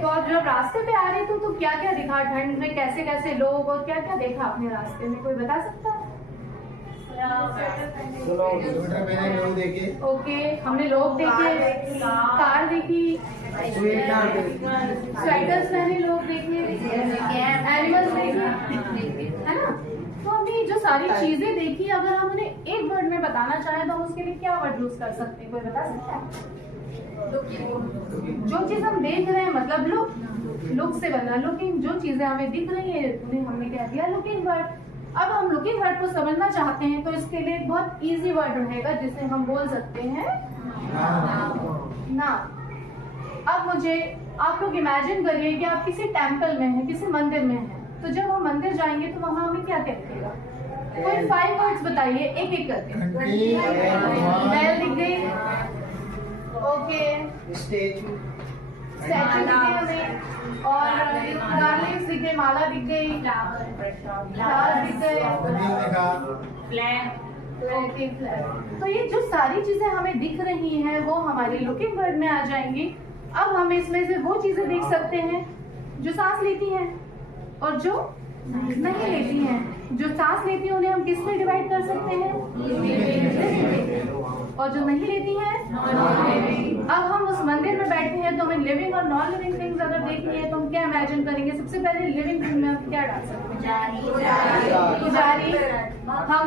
तो आप जब रास्ते पे आ रहे थे तो क्या क्या दिखा, ठंड में कैसे कैसे लोग और क्या क्या देखा आपने रास्ते में, कोई बता सकता है? लोग देखे। ओके, हमने लोग देखे, कार देखी, स्वेटर्स पहने लोग देखे, एनिमल्स देखे, है ना। तो हमने जो सारी चीजें देखी, अगर हम उन्हें एक वर्ड में बताना चाहें तो हम उसके लिए क्या वर्ड यूज कर सकते हैं, कोई बता सकता है? जो चीज हम देख रहे हैं मतलब लुक से बना, लुकिंग, जो चीजें हमें दिख रही है उन्हें हमने कह दिया लुकिंग वर्ड। अब हम लुकिंग वर्ड को समझना चाहते हैं तो इसके लिए एक बहुत इजी वर्ड रहेगा जिसे हम बोल सकते हैं नाम। अब मुझे आप लोग इमेजिन करिए कि आप किसी टेम्पल में हैं, किसी मंदिर में हैं, तो जब हम मंदिर जाएंगे तो वहां हमें क्या दिखेगा? कोई 5 वर्ड्स बताइए एक एक करके। बेल दिख गई, ओके, स्टैचू दिख गई हमें, और गार्लिक्स दिख गई, माला दिख गई, फ्लावर्स दिख गए, फ्लैग, ओके फ्लैग। तो ये जो सारी चीजें हमें दिख रही हैं वो हमारी लुकिंग वर्ड में आ जाएंगी। अब हम इसमें से वो चीजें देख सकते हैं जो सांस लेती हैं और जो नहीं लेती हैं। जो सांस लेती हैं उन्हें हम किस में डिवाइड कर सकते हैं? और जो नहीं लेती हैं, अब हम उस मंदिर में बैठे हैं तो हमें लिविंग और नॉन लिविंग थिंग्स अगर देखनी है तो हम क्या इमेजिन करेंगे? सबसे पहले लिविंग थिंग में हम क्या डाल सकते हैं? पुजारी, हम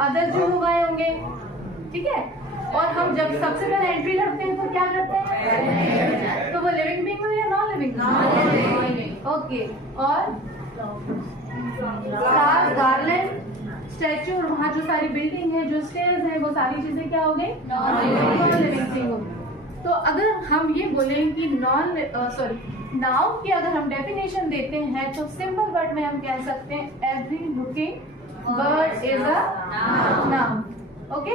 अदर जो हो गए होंगे, ठीक है। और हम जब सबसे पहले एंट्री करते हैं तो क्या करते हैं? तो वो लिविंग बीइंग हुई या नॉन लिविंग? ओके, और फ्लावर, गार्लैंड, स्टैचू, और वहाँ जो सारी बिल्डिंग है, जो स्टेयर्स है, वो सारी चीजें क्या हो गई? नॉन लिविंग थिंग हो गई। तो अगर हम ये बोलें कि नाउन की अगर हम डेफिनेशन देते हैं तो सिंपल वर्ड में हम कह सकते हैं every looking bird is a noun. Okay.